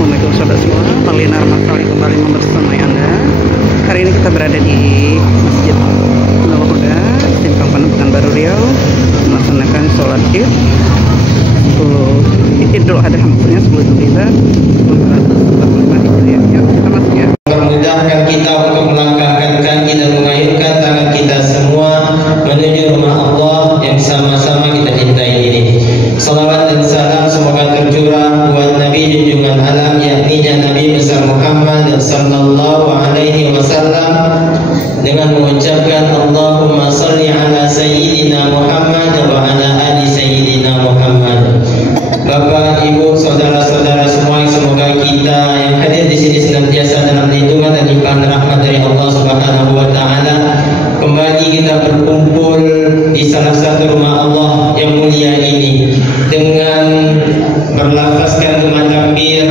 Assalamualaikum sahabat semua, Paulina Armasali kembali membersamai Anda. Hari ini kita berada di Masjid Nurul Huda, Simpang Penampungan Baru Riau, melaksanakan sholat Id Idul Adha, maksudnya 10 Zulhijjah 1445 Hijriah. Yuk kita masuk ya. Memudahkan kita untuk melangkahkan kaki dan mengayunkan tangan kita semua menuju rumah Allah yang sama-sama kita cintai ini. Salawat dan salam semoga tercurah buat Nabi junjungan alam, yakni Nabi besar Muhammad sallallahu alaihi wasallam, dengan mengucapkan Allahumma salli ala sayyidina Muhammad wa ala ali sayyidina Muhammad. Bapak, Ibu, saudara-saudara semua, semoga kita yang hadir di sini senantiasa dalam lindungan dan limpahan rahmat dari Allah Subhanahu wa taala. Kembali kita berkumpul di salah satu rumah Allah yang mulia ini dengan berlafazkan kalimat takbir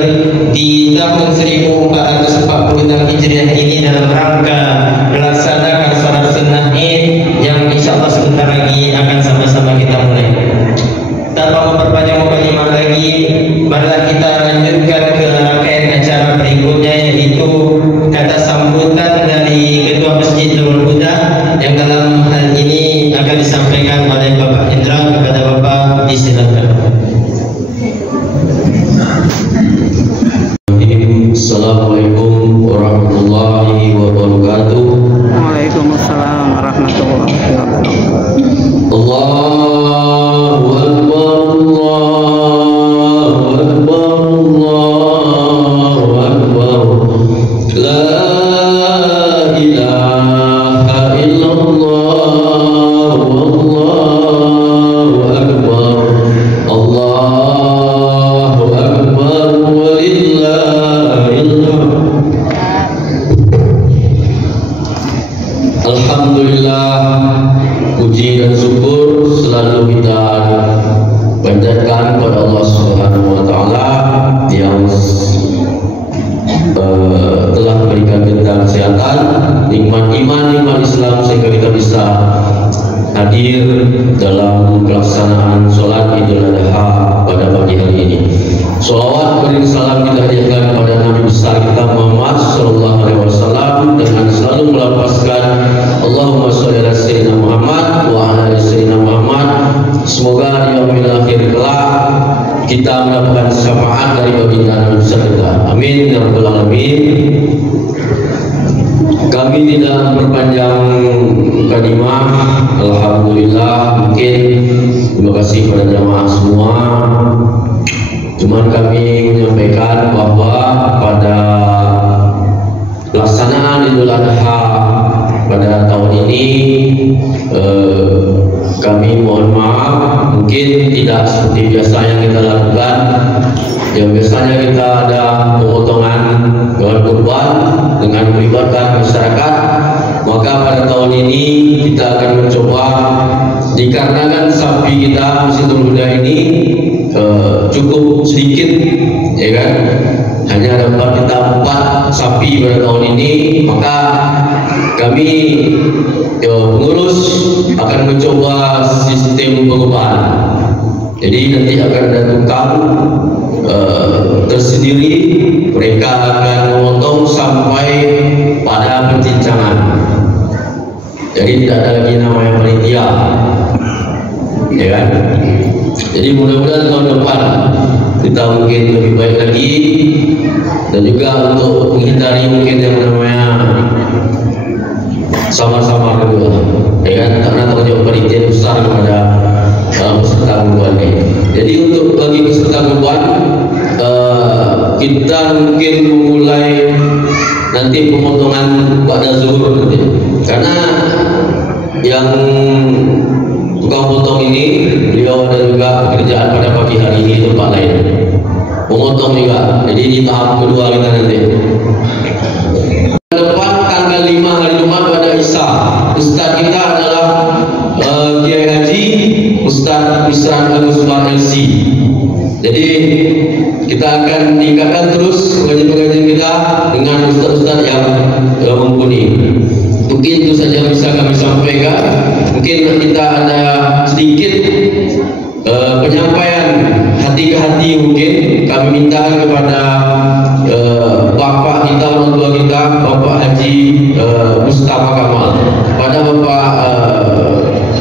di tahun 1446 Hijriah ini dalam rangka melaksanakan salat sunnah Id yang insyaallah sebentar lagi akan sama-sama kita mulai. Tanpa memperpanjang mukadimah lagi, marilah kita lanjutkan ke rangkaian acara berikutnya, yaitu kata sambutan dari Ketua Masjid Nurul Huda yang dalam hal ini akan disampaikan oleh Bapak Indra. Kepada Bapak disilakan. Assalamualaikum warahmatullahi wabarakatuh. Waalaikumsalam warahmatullahi wabarakatuh. Allahu Akbar, Allahu Akbar, Allahu Akbar. La ilaha illallah, Allahu Akbar, Allahu Akbar, walillahil hamd. Alhamdulillah, puji dan syukur selalu kita panjatkan kepada Allah Subhanahu wa taala yang telah memberikan kita kesehatan, nikmat iman, nikmat Islam, sehingga kita bisa hadir dalam pelaksanaan sholat Idul Adha pada pagi hari ini. Sholawat dan salam kita hadirkan kepada Nabi besar kita Muhammad sallallahu alaihi wasallam dengan selalu melafazkan Allahumma sholli ala sayyidina Muhammad wa ala ali sayyidina Muhammad. Semoga di yaumil akhir kelak kita mendapatkan syafaat dari baginda Nabi besar kita. Amin ya rabbal alamin. Kami tidak memperpanjang mukadimah. Alhamdulillah, mungkin terima kasih kepada jamaah semua. Cuman kami menyampaikan bahwa pada pelaksanaan Idul Adha pada tahun ini kami mohon maaf, mungkin tidak seperti biasa yang kita lakukan. Yang biasanya kita ada pemotongan hewan kurban dengan melibatkan masyarakat, maka pada tahun ini kita akan mencoba, dikarenakan sapi kita Masjid Nurul Huda ini cukup sedikit, ya kan, hanya dapat kita 4 sapi pada tahun ini, maka kami pengurus akan mencoba sistem pengupahan. Jadi nanti akan ada tukang tersendiri, mereka akan memotong sampai pada pencincangan. Jadi tidak ada lagi namanya panitia, ya kan. Jadi mudah-mudahan tahun depan kita mungkin lebih baik lagi, dan juga untuk menghindari mungkin yang namanya sama-sama kedua, ya kan, karena tanggung jawab panitia besar kepada peserta kurban ini. Jadi untuk bagi peserta kurban, kita mungkin memulai nanti pemotongan pada zuhur nanti, karena yang tukang potong ini beliau ada juga pekerjaan pada pagi hari ini di tempat lain, memotong juga. Jadi di tahap kedua kita nanti depan tanggal 5 hari Jumat pada Isya. Ustaz kita adalah Kiai Haji Ustaz Misran Agus LC. Jadi kita akan tingkatkan terus pengajian-pengajian kita dengan ustaz-ustaz yang mumpuni. Mungkin itu saja yang bisa kami sampaikan. Mungkin kita ada sedikit penyampaian hati ke hati, mungkin kami minta kepada bapak kita, orang tua kita, Bapak Haji Mustafa Kamal. Pada Bapak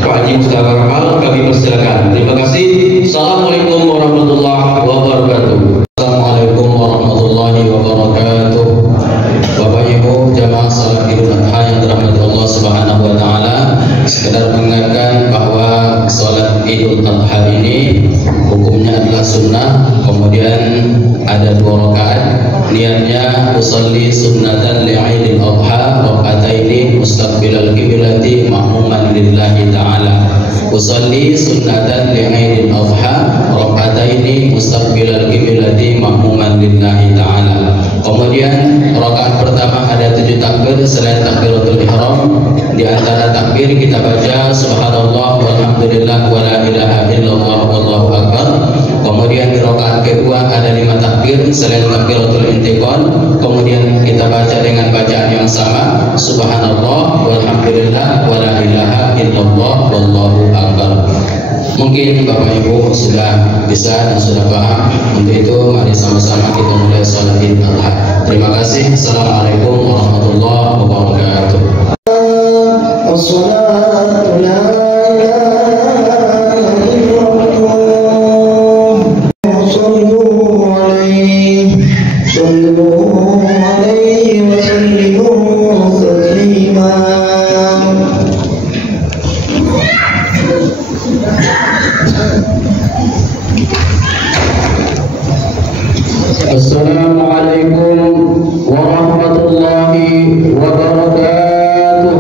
Pak Haji Mustafa Kamal kami persilakan. Terima kasih. Assalamualaikum warahmatullahi wabarakatuh. Assalamualaikum warahmatullahi wabarakatuh. Bapak Ibu jamaah salat Idul Adha yang dirahmati Allah Subhanahu wa taala, sekedar mengingatkan bahwa salat Idul Adha ini hukumnya adalah sunnah, kemudian ada 2 rakaat. Niatnya usolli sunnatan li'idil adha raka'ataini mustaqbilal qiblati ma'muman lillahi ta'ala. Usolli sunnatan li'idil adha raka'ataini mustaqbilal qiblati ma'muman lillahi ta'ala. Kemudian rakaat pertama ada 7 takbir selain takbiratul ihram. Di antara takbir kita baca subhanallah walhamdulillah wala ilaha illallah wallahu akbar. Kemudian di rakaat kedua ada 5 takbir selain takbiratul intiqal. Kemudian kita baca dengan bacaan yang sama subhanallah walhamdulillah wala ilaha illallah wallahu akbar. Mungkin Bapak Ibu sudah bisa dan sudah paham. Untuk itu mari sama-sama kita mulai salat Idul Adha. Terima kasih. Assalamualaikum warahmatullahi wabarakatuh. As-salatu la ilaha illallah. Sallu alaihi wa sallimu taslima. Assalamualaikum warahmatullahi wabarakatuh.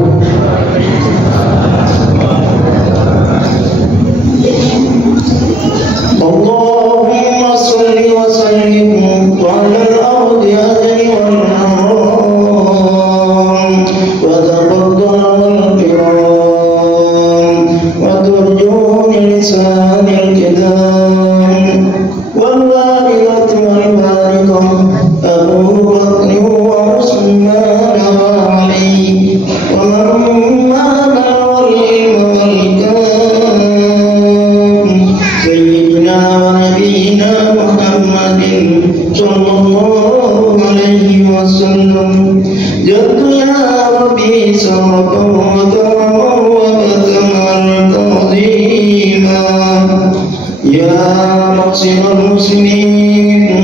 Allahumma salli wa sallim ala al-ardi ajri wal haram wa taqaddal wal-kiram wa turjuni lisanil kitab والوالدة والوالدة أبو بكر وعثمان وعلي ومن معنا والعلم والكرم سيدنا ونبينا محمد صلى الله عليه وسلم جد يا ربي سرقا وكرما وبثما تعظيما يا مقصد المسلمين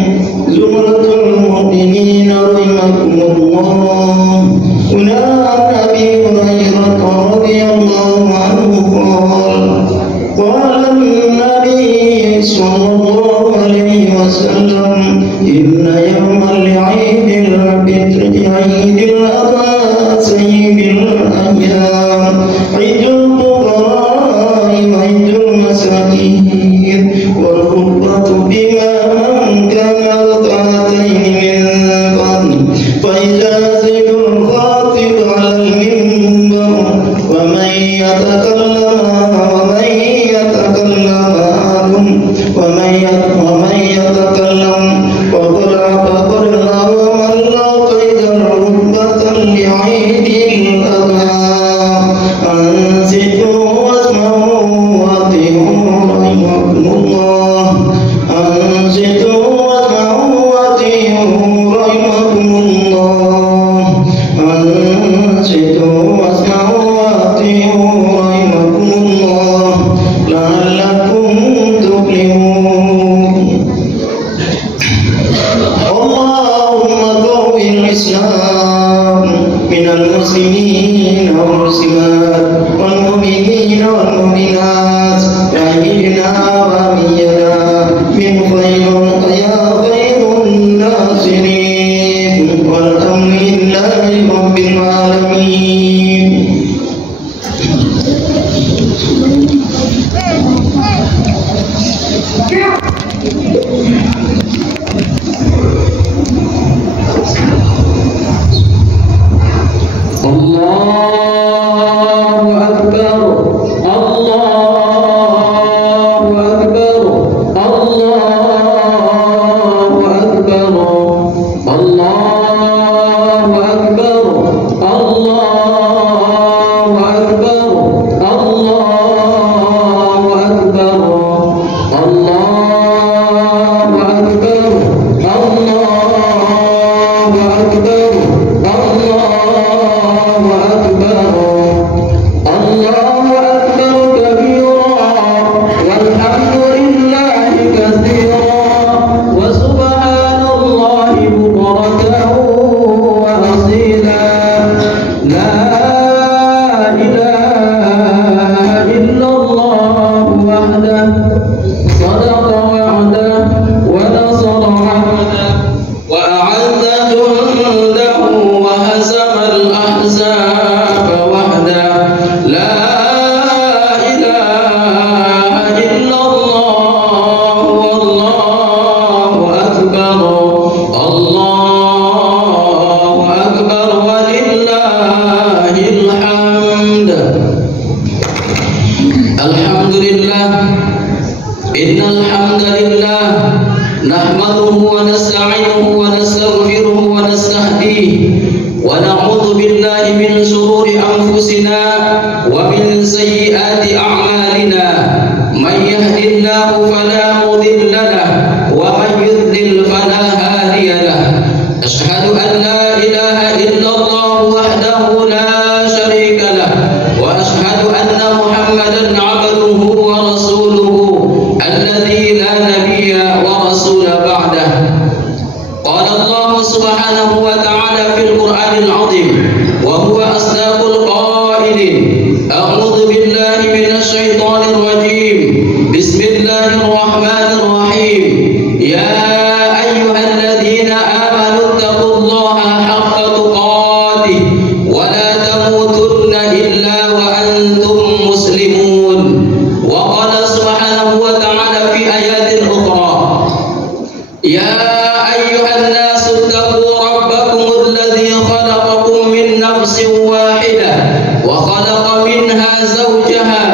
زمرة المؤمنين رحمكم الله. هنا عن أبي هريرة رضي الله عنه قال النبي صلى الله عليه وسلم إن يوم العيد عيد الأضحى سيد الأيام عيد الفقراء وعيد المساكين والخطبة بما من كان ركعتين من قبل فإذا زيد الخاطب على المنبر ومن يتكلم فقل ونستغفره ونستهديه ونعوذ بالله من شرور أنفسنا ومن سيئات أعمالنا من يهد الله فلا مضل له ومن يضلل فلا هادي له أشهد أن لا إله إلا الله وحده لا شريك له وأشهد أن محمدا عبده ورسوله الذي لا نبي ورسول بعده. قال الله سبحانه وتعالى في القرآن العظيم وهو أصدق القائلين: أعوذ بالله من الشيطان الرجيم بسم الله الرحمن الرحيم يا أيها الذين آمنوا اتقوا الله حق تقاته ولا تموتن إلا وأنتم مسلمون. وقال سبحانه وتعالى في آيات أخرى: يا أيها الناس اتقوا ربكم الذي خلقكم من نفس واحدة وخلق منها زوجها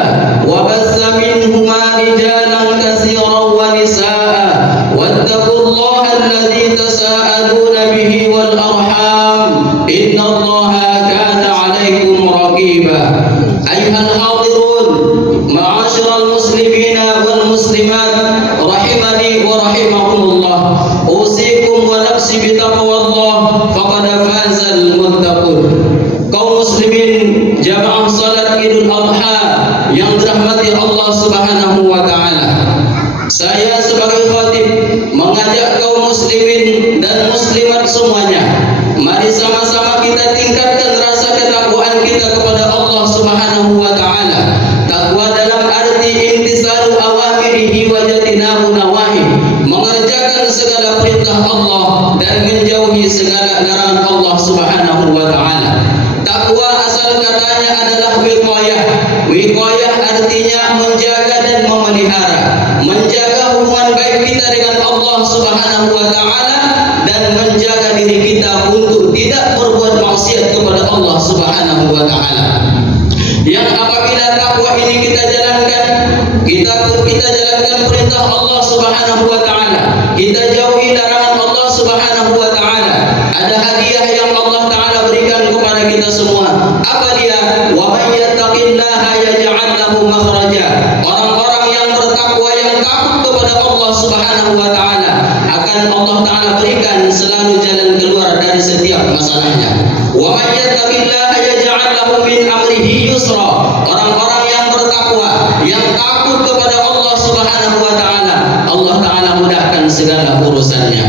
وبث منهما رجالا كثيرا ونساء واتقوا الله الذي تساءلون به والأرحام إن الله كان عليكم رقيبا. أيها الحاضرون معاشر المسلمين والمسلمات رحمني ورحمكم الله، أوصيكم ونفسي بتقوى الله فقد فاز المتقون. Kaum muslimin jamaah salat Idul Adha yang dirahmati Allah Subhanahu wa taala. Saya sebagai khatib mengajak kaum muslimin dan muslimat semuanya, mari sama-sama kita tingkatkan rasa ketakwaan kita kepada Allah Subhanahu wa taala. Takwa dalam arti imtisalu awamirihi wa jatinabu nawahi, mengerjakan segala perintah Allah dan menjauhi segala larangan Allah Subhanahu wa taala. Takwa asal katanya adalah wiqayah. Wiqayah artinya menjaga dan memelihara, menjaga hubungan baik kita dengan Allah Subhanahu wa taala dan menjaga diri kita untuk tidak berbuat maksiat kepada Allah Subhanahu wa taala. Yang apabila takwa ini kita jalankan, kita jalankan perintah Allah Subhanahu wa taala, kita jauhi larangan Allah Subhanahu wa taala, ada hadiah yang Allah taala berikan kepada kita semua. Apa dia? Wa may yattaqillaha yaj'al lahu makhraja. Orang-orang yang bertakwa, yang takut kepada Allah Subhanahu wa taala, akan Allah taala berikan selalu jalan keluar dari setiap masalahnya. Wa may yattaqillaha yaj'al lahu min amrihi yusra. Orang-orang yang bertakwa, yang takut kepada Allah Subhanahu wa taala, Allah taala mudahkan segala urusannya.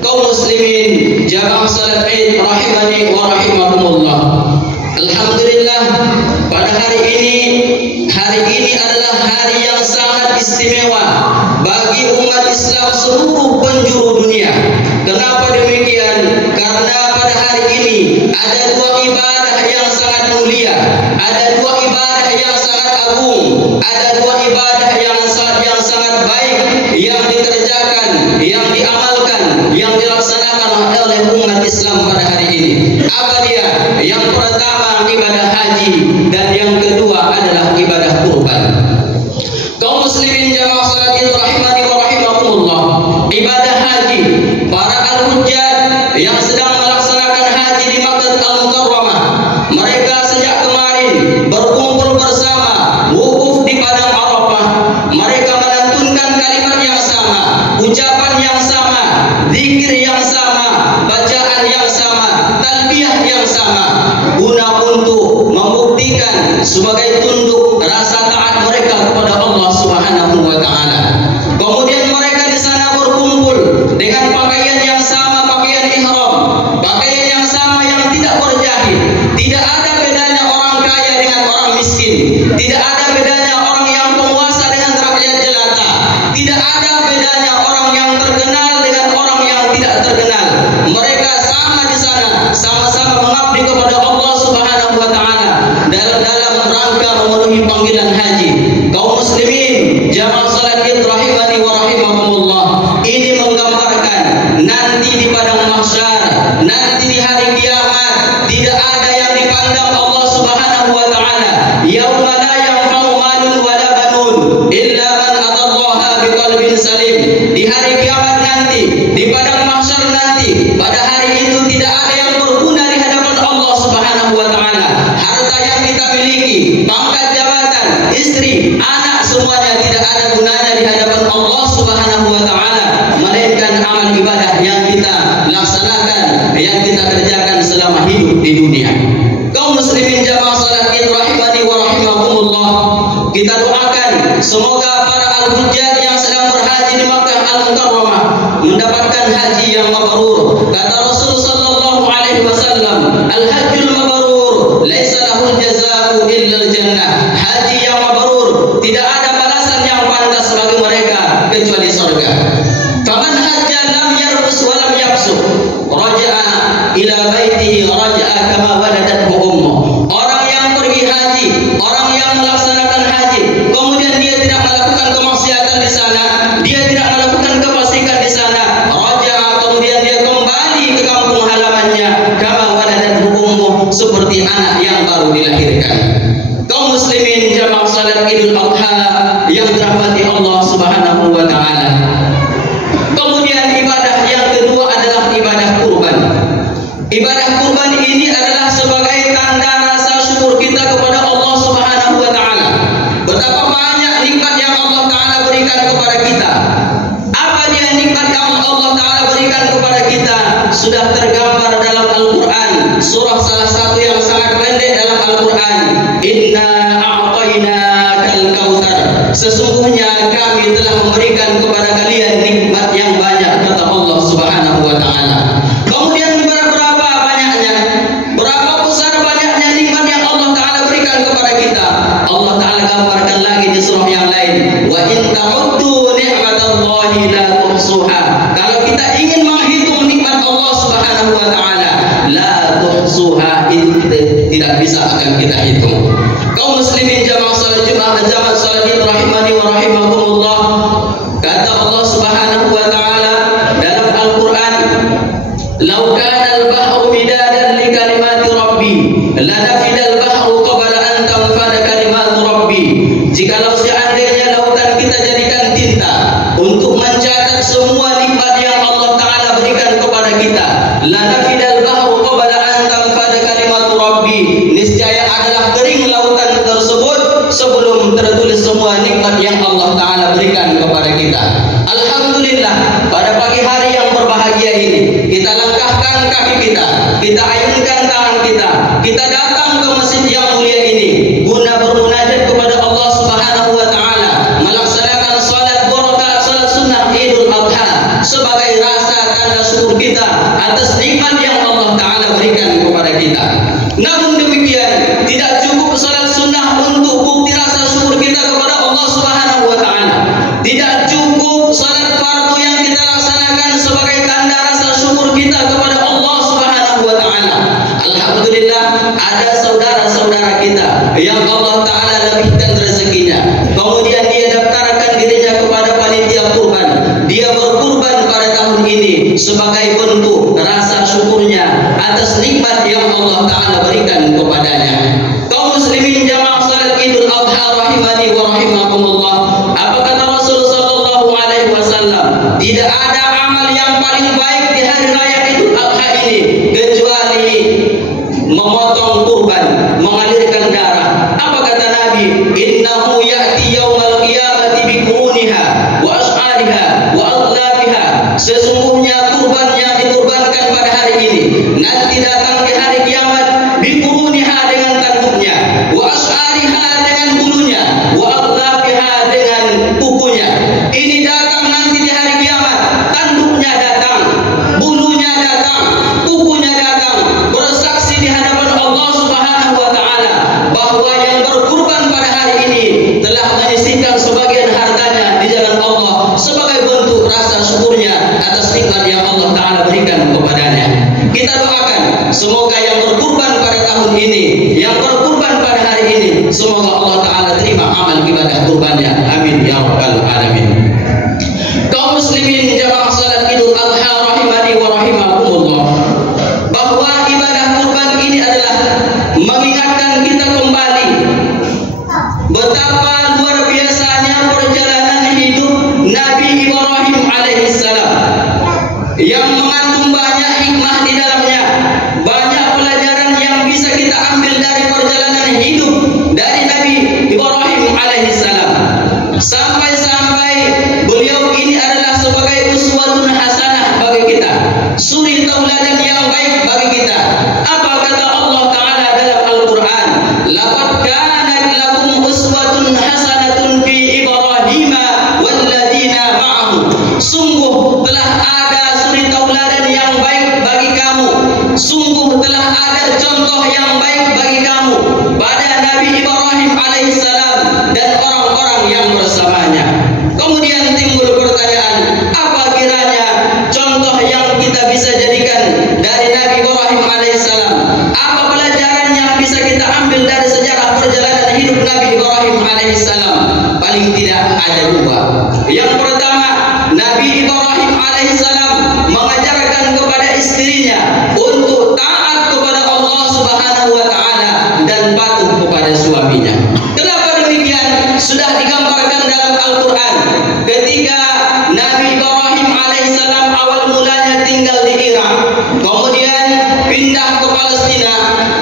Kaum muslimin jamaah salat Id rahimani wa rahimakumullah. Alhamdulillah, pada hari ini adalah hari yang sangat istimewa bagi umat Islam seluruh penjuru dunia. Kenapa demikian? Karena pada hari ini ada dua ibadah yang sangat mulia, ada dua ibadah yang sangat agung, ada dua ibadah yang sangat baik yang dikerjakan, yang diamalkan, yang dilaksanakan oleh umat Islam pada hari ini. Apa dia? Yang pertama ibadah haji dan yang kedua adalah ibadah kurban. Kaum muslimin jamaah salat Id rahimani wa rahimakumullah. Ibadah haji, para al-hujjaj yang sedang melaksanakan haji di Makkah Al-Mukarramah, mereka sejak kemarin berkumpul bersama, wukuf di padang Arafah. Mereka melantunkan kalimat yang sama, ucapan yang sama, zikir yang sama, bacaan yang sama, talbiyah yang sama, guna untuk membuktikan sebagai tunduk rasa taat mereka kepada Allah Subhanahu wa taala. Kemudian mereka di sana berkumpul dengan pakaian yang sama, pakaian ihram, pakaian yang sama yang tidak berjahit. Tidak ada bedanya orang kaya dengan orang miskin, tidak ada bedanya orang yang penguasa dengan rakyat jelata, tidak ada bedanya orang yang terkenal dengan orang yang tidak terkenal. Mereka sama di sana, sama-sama mengabdi kepada Allah Subhanahu wa taala dalam rangka memenuhi kita laksanakan, yang kita kerjakan selama hidup di dunia. Kaum muslimin jamaah salat Id rahimani wa rahimakumullah, kita doakan semoga para al-hujjaj yang sedang berhaji di Makkah Al-Mukarramah mendapatkan haji yang mabrur. Kata Rasul sallallahu alaihi wasallam, al-hajjul mabrur laisa lahul jazaa'u illa al-jannah. Haji yang mabrur tidak ada balasan yang pantas bagi mereka kecuali surga. Faman hajja lam yarfus wa lam yafsuq raja'a ila baitihi raja'a kama waladathu ummuh. Orang yang pergi haji, orang yang melaksanakan haji, kemudian dia tidak melakukan kemaksiatan di sana, dia tidak melakukan kefasikan di sana, raja'a, kemudian dia kembali ke kampung halamannya kama waladathu ummuh, seperti anak yang baru dilahirkan. Kaum muslimin jamaah salat Idul Adha yang dirahmati Allah Subhanahu wa taala. Kemudian ibadah yang kedua adalah ibadah kurban. Ibadah kurban ini adalah sebagai tanda rasa syukur kita kepada Allah Subhanahu wa taala. Betapa banyak nikmat yang Allah taala berikan kepada kita. Apa dia nikmat yang Allah taala berikan kepada kita? Sudah tergambar dalam Al-Qur'an, surah salah satu yang sangat pendek dalam Al-Qur'an. Inna a'tainakal kautsar. Sesungguhnya kami telah memberikan kepada kalian nikmat yang banyak, kata Allah Subhanahu wa taala. Kemudian berapa banyaknya? Berapa besar banyaknya nikmat yang Allah taala berikan kepada kita? Allah taala gambarkan lagi di surah yang lain. Wa in ta'uddu ni'matallahi la tuhsuha. Kalau kita ingin menghitung nikmat Allah Subhanahu wa taala, la tuhsuha, itu tidak bisa akan kita hitung. Kaum muslimin jamaah salat Jumat, jamaah salat Id rahimani wa rahimakumullah, kata Allah Subhanahu wa taala dalam Al-Qur'an, "Lau kana al-bahru midadan li kalimati rabbi, lanafida al-bahru qabla an tanfada kalimatu rabbi." Jikalau seandainya lautan kita jadikan tinta untuk mencatat semua nikmat yang Allah taala berikan kepada kita, lanafida al-bahru qabla an tanfada kalimatu rabbi, niscaya adalah kering lautan tersebut sebelum tertulis semua nikmat yang Allah taala berikan kepada kita. Alhamdulillah, pada pagi hari yang berbahagia ini kita langkahkan kaki kita ayunkan tangan kita datang ke masjid yang mulia ini guna bermunajat kepada Allah Subhanahu wa taala, melaksanakan salat barakaat, salat sunnah Idul Adha sebagai rasa tanda syukur kita atas nikmat yang Allah taala berikan kepada kita. Namun demikian, tidak cukup salat sunnah untuk bukti rasa syukur kita kepada Allah Subhanahu wa taala. Tidak cukup salat fardu yang kita laksanakan sebagai tanda rasa syukur kita kepada Allah Subhanahu wa taala. Alhamdulillah, ada saudara-saudara kita yang Allah taala lebihkan rezekinya. Kemudian dia daftarkan dirinya kepada panitia kurban. Dia berkurban pada tahun ini sebagai bentuk rasa syukurnya atas nikmat yang Allah taala berikan kepadanya. Kaum muslimin jamaah salat Idul Adha rahimani wa rahimakumullah, apa kata Rasul sallallahu alaihi wasallam? Tidak ada amal yang paling baik di hari raya Idul Adha ini kecuali memotong kurban, mengalirkan darah. Apa kata Nabi? Innahu ya'ti yaumal qiyamati bi quruniha wa as'ariha wa adlabiha. Sesungguhnya kurban yang dikurbankan pada hari ini nanti datang di hari kiamat bi quruniha dengan tanduknya, wa as'ariha dengan bulunya, wa adlabiha dengan kukunya. Ini datang nanti di hari kiamat, tanduknya datang, bulunya datang, kukunya datang, bersaksi di hadapan Allah Subhanahu wa taala bahwa yang berkurban pada hari ini telah menyisihkan sebagian hartanya di jalan Allah sebagai bentuk rasa syukurnya atas nikmat yang Allah taala berikan kepadanya. Kita doakan semoga yang berkurban pada tahun ini, yang berkurban pada hari ini, semoga Allah taala terima amal ibadah kurbannya. Amin ya rabbal alamin. Kaum muslimin jamaah salat Idul Adha rahimani wa rahimakumullah, bahwa ibadah kurban ini adalah mengingatkan kita kembali betapa luar biasanya perjalanan hidup Nabi Ibrahim alaihissalam yang mengandung banyak hikmah di dalamnya, banyak pelajaran yang bisa kita ambil dari perjalanan hidup dari Nabi Ibrahim alaihissalam. Sampai-sampai beliau ini adalah sebagai uswatun hasanah bagi kita, suri tauladan yang baik bagi kita. Apa kata Allah Ta'ala dalam Al-Quran? Laqad kanat lakum uswatun hasanatun fi Ibrahim walladzina ma'ahu. Sungguh telah ada suri tauladan yang baik bagi kamu. Sungguh telah ada contoh yang baik bagi kamu pada Nabi Ibrahim alaihissalam dan orang-orang yang bersamanya. Kemudian timbul pertanyaan, apa kiranya contoh yang kita bisa jadikan dari Nabi Ibrahim alaihissalam? Apa pelajaran yang bisa kita ambil dari sejarah perjalanan hidup Nabi Ibrahim alaihissalam? Paling tidak ada dua. Yang pertama, Nabi Ibrahim alaihissalam mengajarkan kepada istrinya untuk taat kepada Allah Subhanahu wa Ta'ala dan patuh kepada suaminya. Kenapa demikian? Sudah digambarkan dalam Al-Quran ketika Nabi Ibrahim alaihissalam awal mulanya tinggal di Irak, kemudian pindah ke Palestina.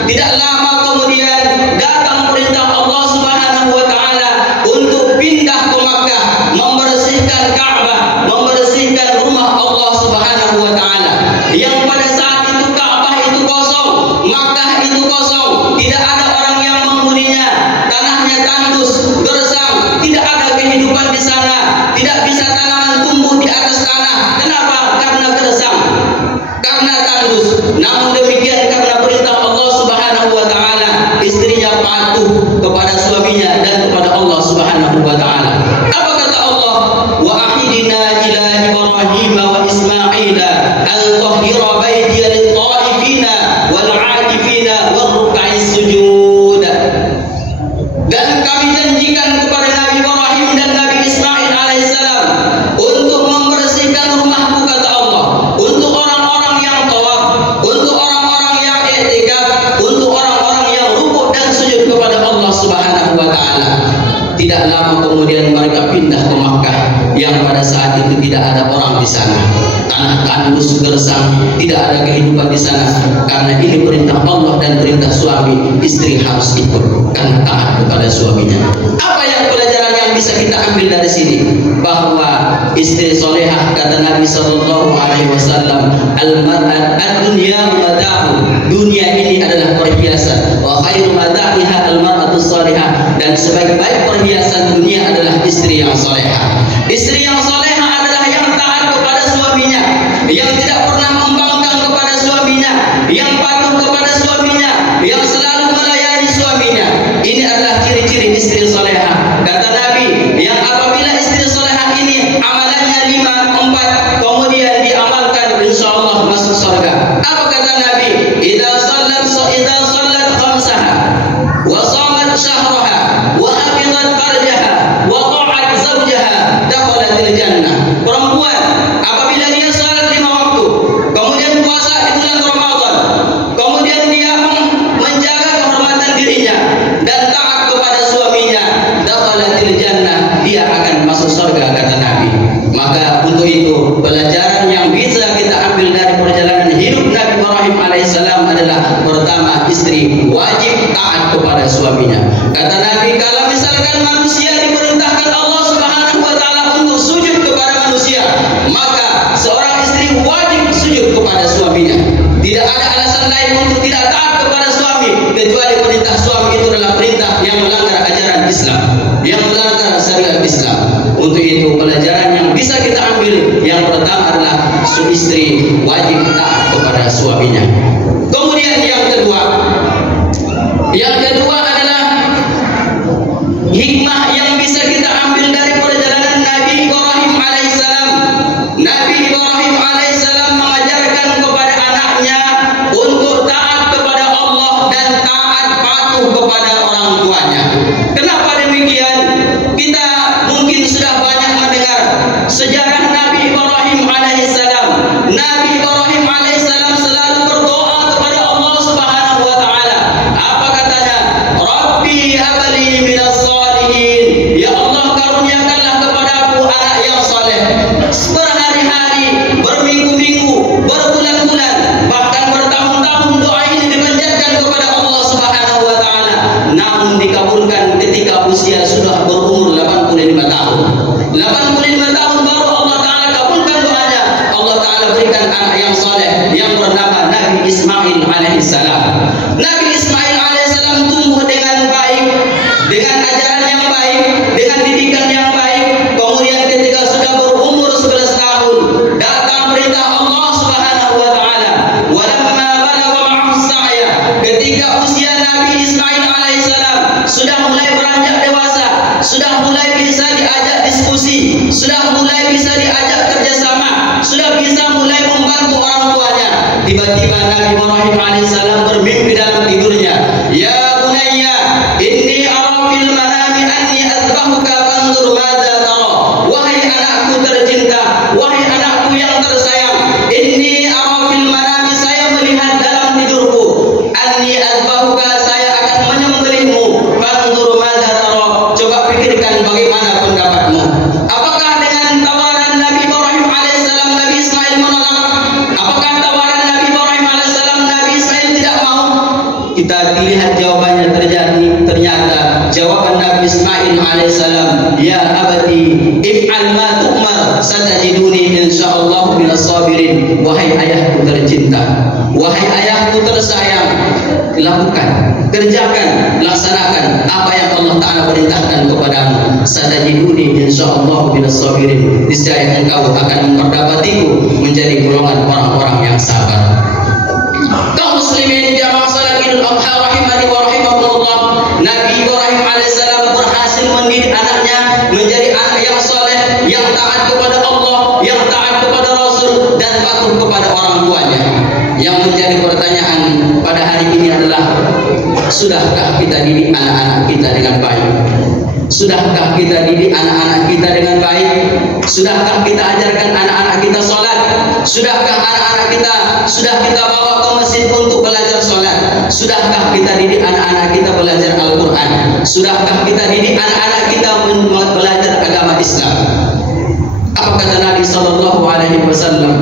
Tidak lama kemudian datang perintah Allah Subhanahu wa Ta'ala untuk pindah ke Makkah, membersihkan Ka'bah, membersihkan rumah Allah Subhanahu wa Ta'ala. Yang pada saat itu Ka'bah itu kosong, Makkah itu kosong, tidak ada orang yang menghuninya, tanahnya tandus, gersang, tidak ada kehidupan di sana, tidak bisa tanaman tumbuh di atas tanah. Kenapa? Karena gersang, karena tandus. Namun demikian karena perintah Allah Subhanahu wa Ta'ala, istrinya patuh kepada suaminya dan kepada Allah Subhanahu wa Ta'ala. Apa kata Allah? Wa ahidina ila Ibrahim wa Ismaila an tahhira baitiya lit-ta'ifina wal 'akifina war ruk'is sujud. Dan kami janjikan kepada Nabi Ibrahim dan Nabi Ismail alaihissalam untuk membersihkan rumahku, kata Allah, untuk orang-orang yang tawaf, untuk orang-orang yang i'tikaf, untuk orang-orang yang rukuk dan sujud kepada Allah Subhanahu wa Ta'ala. Tidak lama kemudian mereka pindah ke Makkah yang pada saat itu tidak ada orang di sana. Tanah tandus gersang, tidak ada kehidupan di sana. Karena ini perintah Allah dan perintah suami, istri harus ikut karena taat kepada suaminya. Apa yang pelajaran yang bisa kita ambil dari sini? Bahwa istri solehah, kata Nabi Sallallahu Alaihi Wasallam, al-mar'at ad-dunya mata'u. Dunia ini adalah perhiasan. Wa khairu mata'iha al-mar'atu salihah. Dan sebaik-baik perhiasan dunia adalah istri yang solehah. Istri yang solehah adalah yang taat kepada suaminya, yang tidak pernah membangkang kepada suaminya, yang patuh kepada suaminya, yang selalu melayani suaminya. Ini adalah ciri-ciri istri solehah. Kata Nabi, yang apabila istri solehah ini amalannya 5, 4, kemudian diamalkan, insya Allah masuk surga. Apa kata Nabi? Idza sallat khamsaha wa shamat syahraha wa hafizat farjaha wa ta'at zawjaha dakhalatil jannah. Perempuan apabila dia salat 5 waktu, kemudian puasa di bulan Ramadan, kemudian dia menjaga kehormatan dirinya dan taat kepada suaminya, dakhalatil jannah, dia akan masuk surga, kata Nabi. Maka untuk itu pelajaran yang bisa kita ambil dari perjalanan hidup Nabi Ibrahim alaihissalam adalah pertama, istri wajib taat kepada suaminya. Kata Nabi, kalau misalkan manusia diperintahkan Allah Subhanahu wa Ta'ala untuk sujud kepada manusia, maka seorang istri wajib sujud kepada suaminya. Tidak ada alasan lain untuk tidak taat kepada suami kecuali perintah suami itu adalah perintah yang melanggar ajaran Islam, yang melanggar syariat Islam. Untuk itu pelajaran yang bisa kita ambil yang pertama adalah istri wajib taat kepada suaminya. Kemudian yang kedua adalah hikmah yang bisa kita ambil dari perjalanan Nabi Ibrahim alaihissalam. Nabi Ibrahim alaihissalam mengajarkan kepada anaknya untuk taat kepada Allah dan taat patuh kepada orang tuanya. Kenapa demikian? Kita mungkin sudah banyak mendengar sejarah Nabi Ibrahim alaihissalam. Nabi Ibrahim alaihissalam selalu berdoa kepada Allah Subhanahu wa Ta'ala. Apa katanya? Ismail alaihissalam. Nabi Ismail alaihissalam tumbuh dengan baik, dengan ajaran yang baik, dengan didikan yang baik. Kemudian ketika sudah berumur 11 tahun, datang perintah Allah Subhanahu wa taala, "Walamma balagha ma'ahu as-sa'ya." Ketika usia Nabi Ismail alaihissalam sudah mulai beranjak dewasa, sudah mulai bisa diajak diskusi, sudah mulai bisa diajak kerjasama, sudah bisa mulai membantu orang tuanya. Tiba-tiba Nabi Ibrahim alaihissalam bermimpi dalam tidurnya, "Ya bunayya, inni ara fil manami anni adbahuka fanzur madza tara." Wahai anakku tercinta, wahai anakku yang tersayang, inni ara fil manami, saya melihat dalam tidurku, anni adbahuka, saya akan menyembelihmu, fanzur madza tara. Coba pikirkan bagaimana pendapatmu. Apakah dengan tawaran Nabi Ibrahim alaihissalam Nabi Ismail menolak? Apakah tawaran Nabi Ibrahim alaihissalam Nabi Ismail tidak mau? Kita lihat jawabannya ternyata jawaban Nabi Ismail alaihissalam, "Ya abati, if'al ma tu'mar, satajiduni insyaallah minas sabirin." Wahai ayahku tercinta, wahai ayahku tersayang, lakukan, kerjakan, laksanakan apa yang Allah Ta'ala perintahkan kepadamu. Satajiduni insyaallah minas sabirin. Niscaya engkau akan mendapatiku menjadi golongan orang-orang yang sabar. Kaum muslimin jamaah salat Idul Adha rahimani wa rahimakumullah, Nabi Ibrahim alaihissalam berhasil mendidik anaknya menjadi anak yang saleh, yang taat kepada Allah, yang taat kepada Rasul, dan patuh kepada orang tuanya. Yang menjadi pertanyaan pada hari ini adalah, sudahkah kita didik anak-anak kita dengan baik? Sudahkah kita didik anak-anak kita dengan baik? Sudahkah kita ajarkan anak-anak kita sholat? Sudahkah anak-anak kita sudah kita bawa ke masjid untuk belajar sholat? Sudahkah kita didik anak-anak kita belajar Al-Quran? Sudahkah kita didik anak-anak kita belajar agama Islam? Apa kata Nabi Sallallahu Alaihi Wasallam?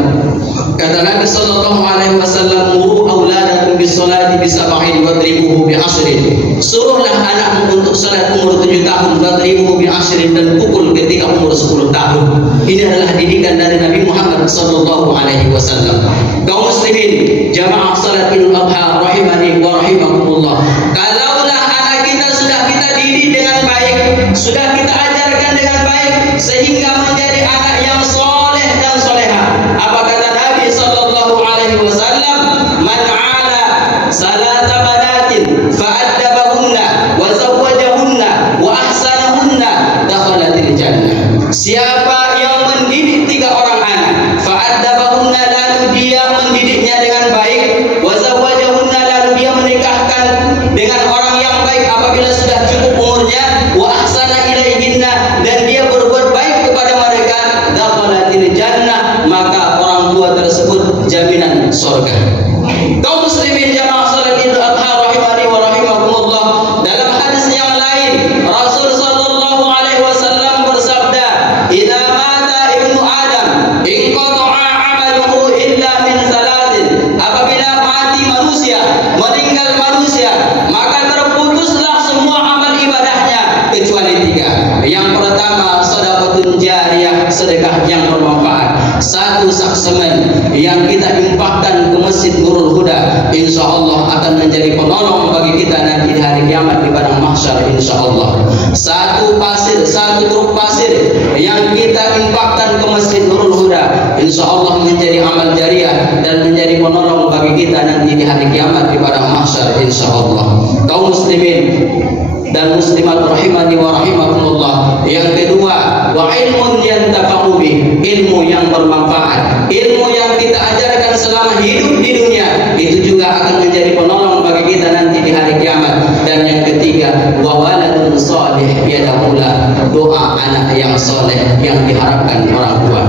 Kata Nabi Sallallahu Alaihi Wasallam, "Muru auladakum bis-sholati bi-sab'in wadribuhu bi-'ashrin." Suruhlah anakmu untuk salat umur 7 tahun, wadribuhu bi-'ashrin, dan pukul ketika umur 10 tahun. Ini adalah didikan dari Nabi Muhammad Sallallahu Alaihi Wasallam. Kaum muslimin jamaah salat Idul Adha rahimani wa rahimakumullah, kalaulah anak kita sudah kita didik dengan baik, sudah kita ajarkan dengan baik sehingga menjadi anak yang soleh dan soleha, apa kata Nabi Sallallahu Alaihi Wasallam, "Man 'ala salata banatin fa'addabahunna wa zawwajahunna wa ahsanahunna dakhalatil jannah." Siapa yang mendidik 3 orang anak, fa'addabahunna, lalu dia mendidiknya dengan baik, wa zawwajahunna, lalu dia menikahkan dengan orang yang baik apabila sudah cukup umurnya, wa ahsana ilaihinna, dan dia berbuat baik kepada mereka, dakhalatil jannah, maka orang tua tersebut jaminan surga. Kaum muslimin jamaah salat Idul Adha rahimani wa rahimakumullah, dalam hadis yang lain Rasul sallallahu alaihi wasallam bersabda, "Idza mata ibnu Adam inqata'a 'amaluhu illa min salatin." Apabila mati manusia, meninggal manusia, maka terputuslah semua amal ibadahnya kecuali 3. Yang pertama, sedekahun jariyah, sedekah yang bermanfaat. 1 saksemen yang kita infakkan ke Masjid Nurul Huda, insya Allah akan menjadi penolong bagi kita nanti di hari kiamat di padang mahsyar, insya Allah. 1 pasir, 1 truk pasir yang kita infakkan ke Masjid Nurul Huda, insya Allah menjadi amal jariah dan menjadi penolong bagi kita nanti di hari kiamat di padang mahsyar, insya Allah. Kaum muslimin dan muslimat rahimani wa rahimakumullah, yang kedua, wa ilmun yantafa'u bih, ilmu yang bermanfaat, ilmu yang kita ajarkan selama hidup di dunia, itu juga akan menjadi penolong bagi kita nanti di hari kiamat. Dan yang ketiga, wa waladun salih yad'ulah, doa anak yang soleh yang diharapkan orang tua.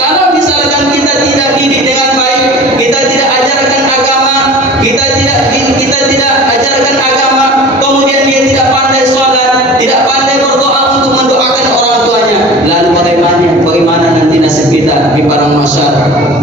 Kalau misalkan kita tidak didik dengan baik, kita tidak ajarkan agama, kita tidak ajarkan agama, kemudian dia tidak pandai sholat, tidak pandai berdoa untuk mendoakan orang tuanya, lalu bagaimana nanti nasib kita di padang mahsyar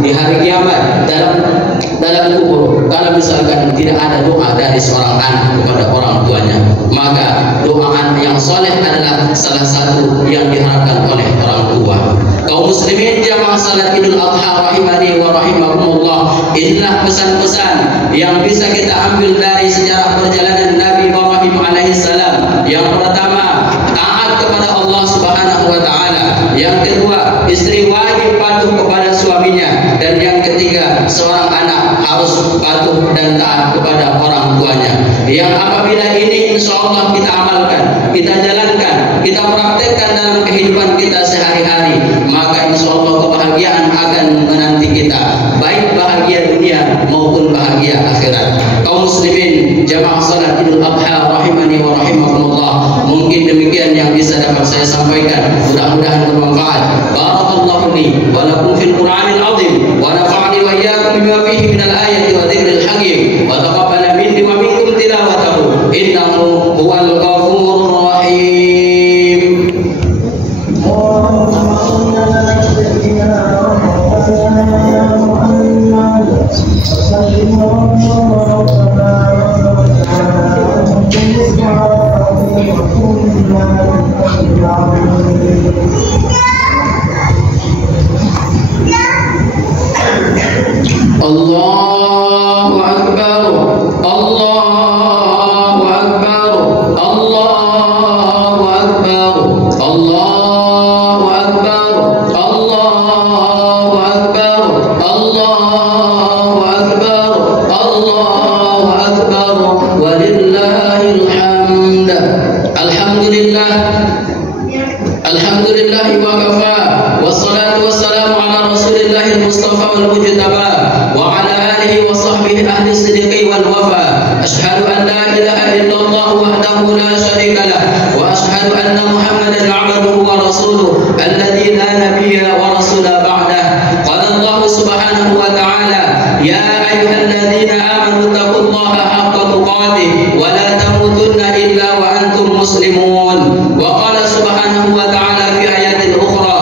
di hari kiamat dalam kubur? Kalau misalkan tidak ada doa dari seorang anak kepada orang tuanya, maka doa anak yang soleh adalah salah satu yang diharapkan oleh orang tua. Kaum muslimin jamaah salat Idul Adha rahimani wa rahimakumullah, inilah pesan-pesan yang bisa kita ambil dari sejarah perjalanan Nabi Ibrahim alaihissalam. Yang pertama, taat kepada Allah Subhanahu wa taala. Yang kedua, istri wajib patuh kepada suaminya. Dan yang ketiga, seorang anak harus patuh dan taat kepada orang tuanya. Yang apabila ini insyaallah kita amalkan, kita jalankan, kita praktekkan dalam kehidupan kita sehari-hari, maka insyaallah kebahagiaan akan menanti kita, baik bahagia dunia maupun bahagia akhirat. Kaum muslimin jamaah salat Idul Adha rahimani wa rahimakumullah, mungkin demikian yang bisa dapat saya sampaikan, mudah-mudahan bermanfaat. Barakallahu li wa lakum fil Qur'anil azim wa nafa'ani wa iyyakum bima fihi minal ayati wa dzikril hakim wa taqabbala minni wa minkum tilawatahu innahu huwal ghafurur rahim. Allahu Akbar, Allahu Akbar, Allahu Akbar, Allahu Akbar, Allahu Akbar, Allahu Akbar, Allahu Akbar, walillahil hamd. Alhamdulillah, alhamdulillah wa kafa, wassalatu wassalamu ala rasulillahil mustafa wal mujtaba wa ala alihi wa sahbihi ahli sidqi wal wafa. Ashhadu an la ilaha illallah wahdahu la syarika lah wa ashhadu anna Muhammadan 'abduhu wa rasuluh alladzi la nabiyya wa rasula ba'dah. Qala Allah subhanahu wa ta'ala, ya ayyuhalladzina amanu taqullaha haqqa tuqatih wa la tamutunna illa wa antum muslimun. Wa qala subhanahu wa ta'ala fi ayatin ukhra,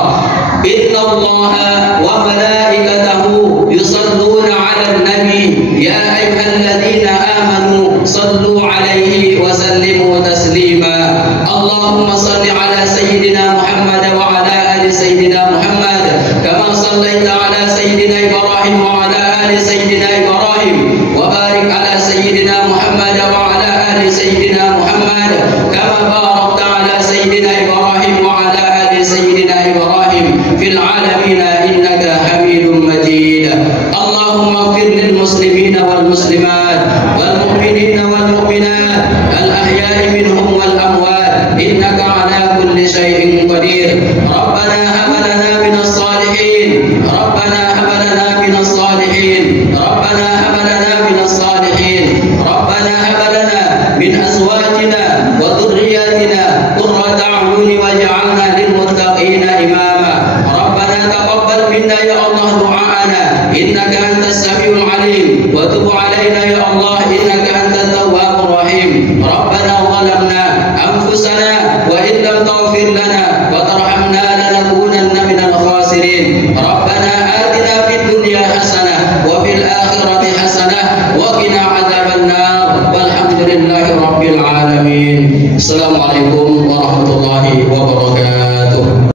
inna Allaha wa malaikatahu yusalluna 'alan nabi ya ayyuhalladzina amanu sallu 'alaihi wa sallimu taslima. Allahumma salli 'ala sayyidina Muhammad wa 'ala ali sayyidina Muhammad kama sallaita 'ala sayyidina Ibrahim wa 'ala ali sayyidina Ibrahim wa barik 'ala sayyidina Muhammad wa 'ala ali sayyidina Muhammad kama barakta 'ala sayyidina Ibrahim wa 'ala ali sayyidina Ibrahim fil 'alamin innaka Hamidum Majid. Allahumma ighfir lil muslimina wal muslimat wal mu'minina wal mu'minat al ahya'i minhum wal amwat innaka 'ala kulli shay'in qadir. Rabbana hab lana minas salihin, Rabbana hab lana minas salihin, Rabbana hab lana minas salihin, Rabbana hab lana min azwajina wa dhurriyyatina qurrata a'yun waj'alna lil muttaqina imama. Rabbana taqabbal minna ya Allah du'aana innaka antas samiul alim wa tub 'alaina ya Allah innaka antat tawwabur rahim. Rabbana zalamna anfusana wa in lam taghfir lana wa tarhamna lanakunanna minal khasirin. Rabbana atina fid dunya hasanah wa fil akhirati hasanah wa qina adzabannar. Walhamdulillahi rabbil alamin. Assalamualaikum warahmatullahi wabarakatuh.